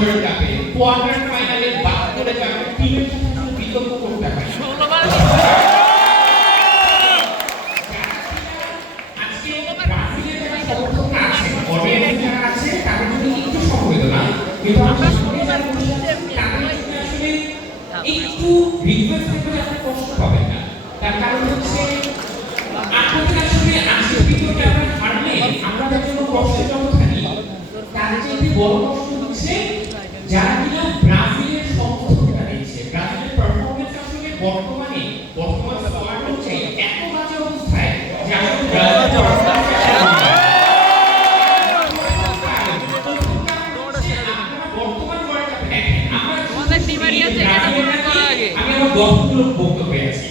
World কাপে quarter ফাইনালে বাদ করে যাওয়া টিমের সাথে বিতর্ক করতে হয়। আজকে ব্রাজিলের যারা সমর্থক আছে, অডিয়েন্স যারা আছে, তাদের জন্য একটু সমবেদনা, কিন্তু আমরা সবাই যারা বসে আছি তাদের জন্য আসলে একটু রিকোয়েস্ট করতে আপনি কষ্ট পাবেন না। তার কারণ হচ্ছে আপনাদের আসলে আজকের ভিডিওটা আমরা হারলে আমাদের জন্য কষ্টের জগৎখানি, তার চেয়ে বড় কষ্ট হচ্ছে যারা কিনা ব্রাজিলের সমর্থকরা দিচ্ছে। ব্রাজিলের পারফরম্যান্স আসলে বর্তমান স্কোয়াড হচ্ছে এত বাজে অবস্থায় যে আসলে ব্রাজিল বর্তমান ওয়ার্ল্ড কাপে দেখেন আমাদের টিমারিয়া থেকে এটা বন্ধ করা আগে আমি আমার দলগুলোর বক্তব্য পেয়েছি।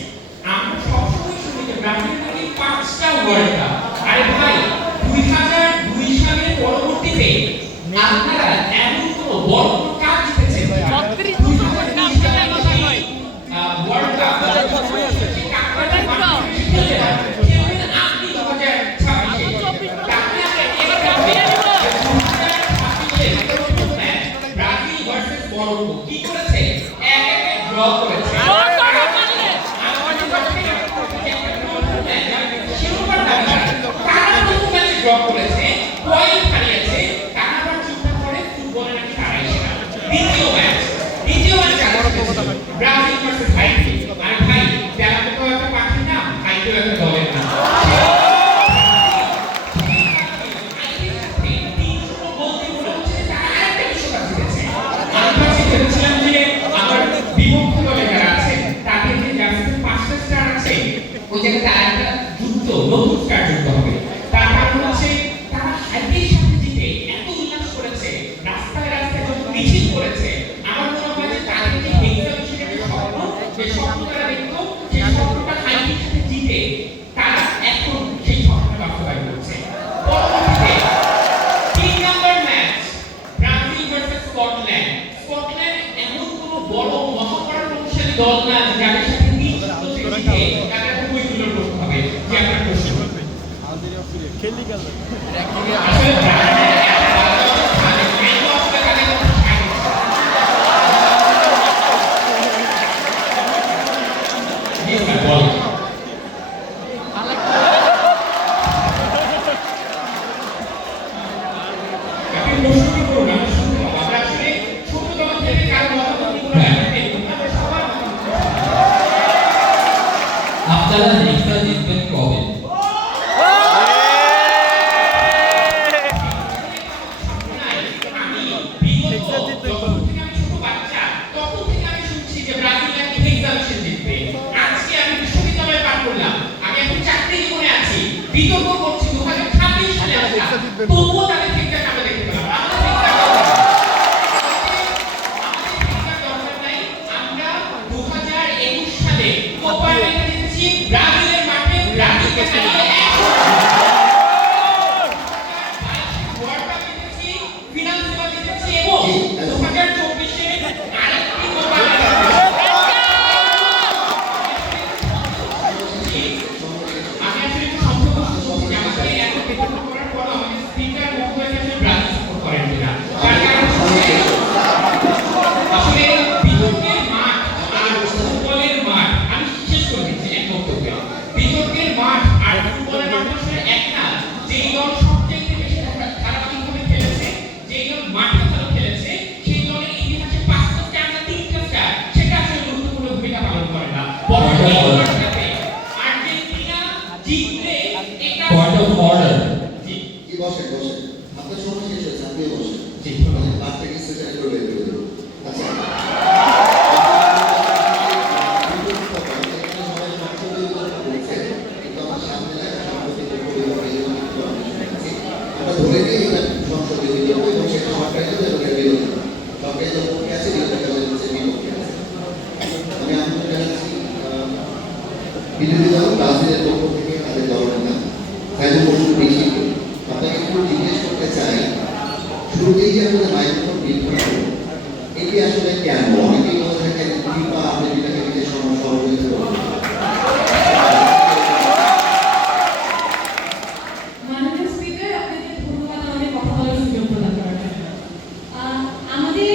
আমরা সবসময় শুনি যে ব্রাজিল নাকি 5টা ওয়ার্ল্ড কাপ। আরে ভাই 2002 সালের পরবর্তীতে আপনারা এমন কোনো বড় কাপ জিতেছেন 36 বছর পর কাপ জেতার কথা কয় ওয়ার্ল্ড কাপ আপনি 2026 ব্রাজিল ভার্সেস মরক্কো কি করেছে? 1-1 ড্র করেছে। ড্র করেছে, পয়েন্ট হারিয়েছে, তারা আবার চিন্তা করে ফুটবলে নাকি হারাইছে না। দ্বিতীয় ম্যাচ ব্রাজিল ভার্সেস হাইটি। আর ভাই তেরা তো একটা পাখি না, হাইটিও একটা দলের না। আমার বিপক্ষ দলে যারা আছে তাদের যে জার্সিতে 5টা স্টার আছে, ওই জায়গাতে আরেকটা যুক্ত নতুন স্টার যুক্ত হবে। তার কারণ হচ্ছে তারা হাইটির সাথে জিতে এত উল্লাস করেছে, রাস্তায় রাস্তায় যত মিছিল করেছে। আমার মনে হয় যে তাদের যে এক্সামিনেশনের যে স্বপ্ন, যে স্বপ্ন তারা দেখতো, সেই স্বপ্নটা হাইটির সাথে জিতে তারা এখন সেই স্বপ্নটা বাস্তবায়ন করছে। পরবর্তীতে 3 নম্বর match Brazil versus Scotland. Scotland এমন কোনো বড় মহাপরাক্রমশালী দল না যাদের সাথে জিতে তাদের খুবই দুর্বল করতে হবে। যে আপনার প্রশ্ন খেলি গেল আসলে আপনারা নেক্সটটা জিতবেন কবে? বিতর্ক করছি 2026 সালে আসা, তবুও তাদের ঠিকঠাক আমরা দেখতে পেলাম। আমরা 2021 সালে কোপা আমেরিকা জিতেছি ব্রাজিলের মাঠে, ব্রাজিলকে হারিয়ে ওয়ার্ল্ড কাপ জিতেছি, ফিনাল সেবা জিতেছি এবং 2024 এ আরেকটি কোপা আমেরিকা। আমি আসলে একটু সম্পর্ক করছি আমাদের এত বিতর্ক করার পর আমাদের স্পিকার মহোদয় কাছে ব্রাজিল সাপোর্ট করেন কিনা। তার কারণ হচ্ছে আসলে বিতর্কের মাঠ আর ফুটবলের মাঠ, আমি শেষ করে দিচ্ছি এক বক্তব্যে। বিতর্কের মাঠ আর ফুটবলের মাঠ আসলে এক না। যেই দল সবচেয়ে বেশি ধারাবাহিকভাবে খেলেছে, যেই দল মাঠে ভালো খেলেছে, সেই দলের ইতিহাসে 5টা স্টার না 3টা স্টার, সেটা আসলে গুরুত্বপূর্ণ ভূমিকা পালন করে না। বরং এই ওয়ার্ল্ড কাপে আর্জেন্টিনা জিতলে এটা পয়েন্ট অফ অর্ডার। জি কি বসে আপনার সময় শেষ হয়েছে, আপনি বসে জি মানে বাদ থেকে সেশন করে বের করে দেবো। আচ্ছা আমরা ধরে নিই এটা সংসদীয় বিতর্ক এবং সেটা সরকারি বিতর্কের বিরোধী, সরকারি বিতর্কে আছে, বিতর্কের বিপক্ষে আছে। আমি আপনাদের জানাচ্ছি বিরোধী দল ব্রাজিলের পক্ষ থেকে তাদের দলনেতা সাইদুল মসুদ বেশি। আপনাকে একটু জিজ্ঞেস করতে চাই, শুরুতেই যে আমাদের মাইক্রোফোন বিল করা হলো, এটি আসলে কেন? অনেকেই বলে থাকেন ফিফা আমেরিকাকে নিজের সমস্যা হয়েছে। মাননীয় স্পিকার, আপনাকে ধন্যবাদ আমাদের কথা বলার সুযোগ প্রদান করার জন্য। আমাদের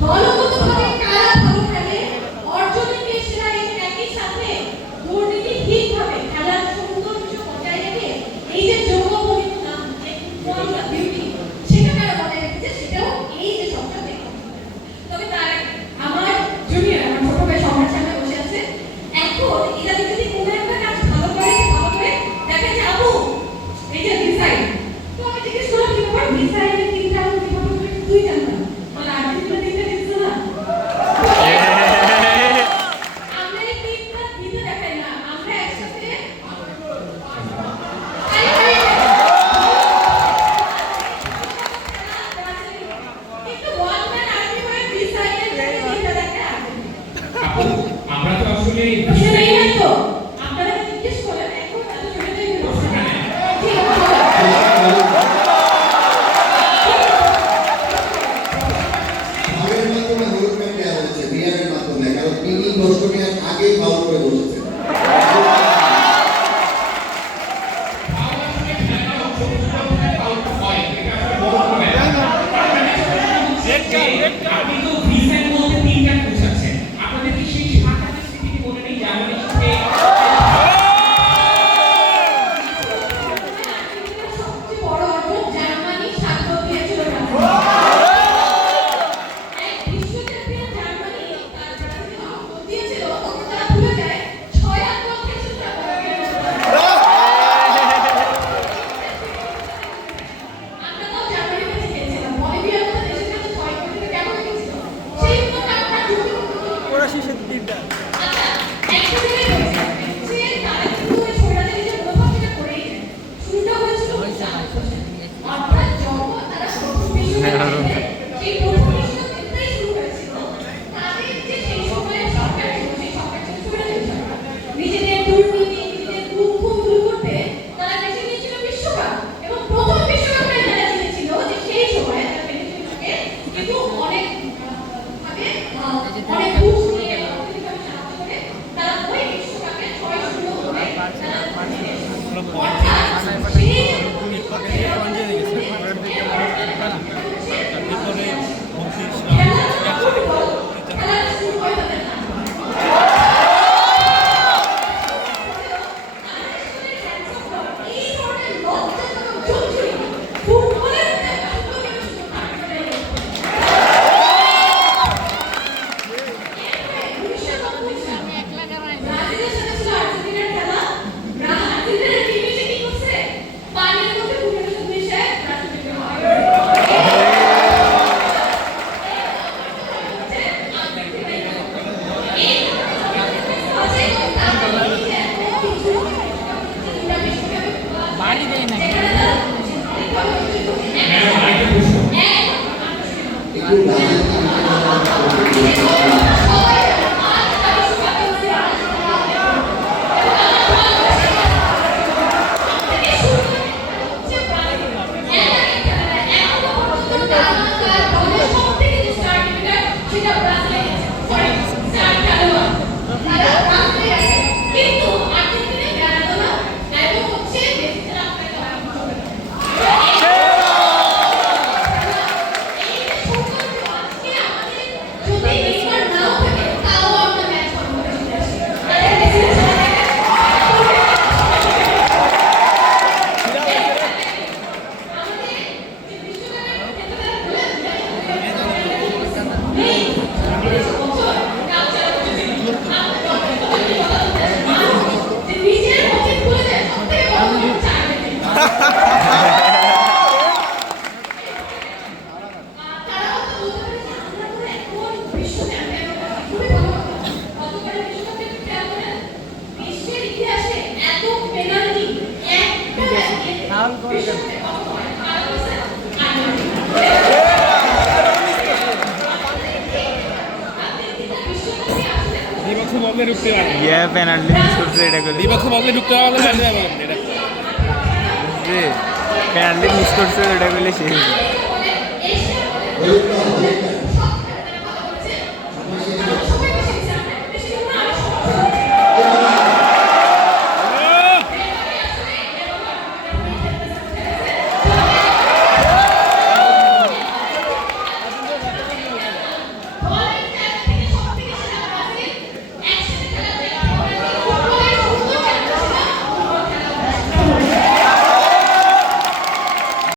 দলগতভাবে কারা ভালো খেলে, অর্জনের কে সেরা, এই একই সাথে দুর্নীতিহীনভাবে খেলার সৌন্দর্য বজায় রেখে এই যে যৌবনিক নাম যে ফুটবল বিউটি সেটা কারা বজায় রেখেছে সেটাও এই যে সবটা দেখো। তবে তার আমার জুনিয়র আমার ছোট ভাই সবার সামনে বসে আছে, এখন এরা যদি কোনো একটা কাজ ভালো করে দেখে যে আপু এই যে ডিজাইন, তো আমি জিজ্ঞেস করলাম কি ব্যাপার ডিজাইনের তিনটা আমি কিভাবে করে তুই জানতাম বলে আর্টিস্টরা তিনটা দিচ্ছ না আমরা এই তিনটা দিতে দেখাই না, আমরা একসাথে কিন্তু ওয়ান ম্যান আর্মি হয়ে ডিজাইনের তিনটা দেখা আপু আমরা তো আসলে প্রশ্ন নেই না তো আপনারা জিজ্ঞেস করেন এখন এত ছোট থেকে ঠিক ফাউলের মাধ্যমে হলুদ কার্ড দেওয়া হয়েছে বিয়ারের মাধ্যমে, কারণ তিনি দর্শকের আগে ফাউল করে বসেছেন। আপনি তো ডিজাইন বলতে তিনটা বোঝাচ্ছেন, আপনাদের কি সেই সাতটা স্মৃতি মনে নেই যে আমাদের সাথে সবচেয়ে বড় অর্জন জার্মানি স্বাগত দিয়েছিল বিশ্ব চ্যাম্পিয়ন জার্মানি তার ব্রাজিল দিয়েছিল, তখন তারা ভুলে যায় 6 আঙ্ক খেয়েছিল তারা। আমরা তো জার্মানি কাছে খেলছিলাম, বলিভিয়ার মতো দেশের কাছে 6 কোটি কেমন খেলছিল সেই মতো আমরা যুক্তি ওরা শেষের দিনটা আচ্ছা একটা জায়গায় রয়েছে সে তারা কিন্তু ওই ছোড়াদের যে মনোভাবটা করেই যায়, শুরুটা হয়েছিল অর্থাৎ যখন তারা প্রথম বিশ্বকাপে সেই প্রথম বিশ্বকাপটাই শুরু হয়েছিল, তাদের যে সেই সময়ের সরকার ছিল সেই সরকার ছিল ছোড়াদের সরকার, নিজেদের দুর্নীতি নিজেদের দুঃখ দূর করতে তারা বেছে নিয়েছিল বিশ্বকাপ, এবং প্রথম বিশ্বকাপে তারা জিতেছিল যে সেই সময় তারা ফেডারেশনকে কিন্তু অনেক ভাবে অনেক ঘুষ নিয়ে অর্থনৈতিকভাবে সাহায্য করে তারা ওই বিশ্বকাপে 6-0 করে তারা অর্থাৎ সেই বাড়ি দেয় না ম্যাডাম আরেকটা প্রশ্ন একটু কিন্তু আর্জেন্টিনা ম্যারাডোনা এবং হচ্ছে মেসির আপনাকে যদি নেইমার নাও থাকে তাও আমরা ম্যাচ বন্ধ করে দিতে আসি তাদের মেসি নিজের মধ্যে খুলে দেয় সবথেকে বড় হচ্ছে তারা হয়তো বলতে পারে যে আমরা তো এখন বিশ্ব চ্যাম্পিয়ন খুবই ভালো কথা, গতকালের বিশ্বকাপে খেয়াল করেন বিশ্বের ইতিহাসে এত পেনাল্টি একটা ম্যাচে ফাউল করে বিশ্বকাপে কত হয় দ্বিপক্ষ বদলে ঢুকতে পারবে ইয়ে পেনাল্টি মিস করছে এটা করে দ্বিপক্ষ বদলে ঢুকতে পারলে জানতে পারবে এটা পেনাল্টি মিস করছে এটা করলে শেষ হলুদ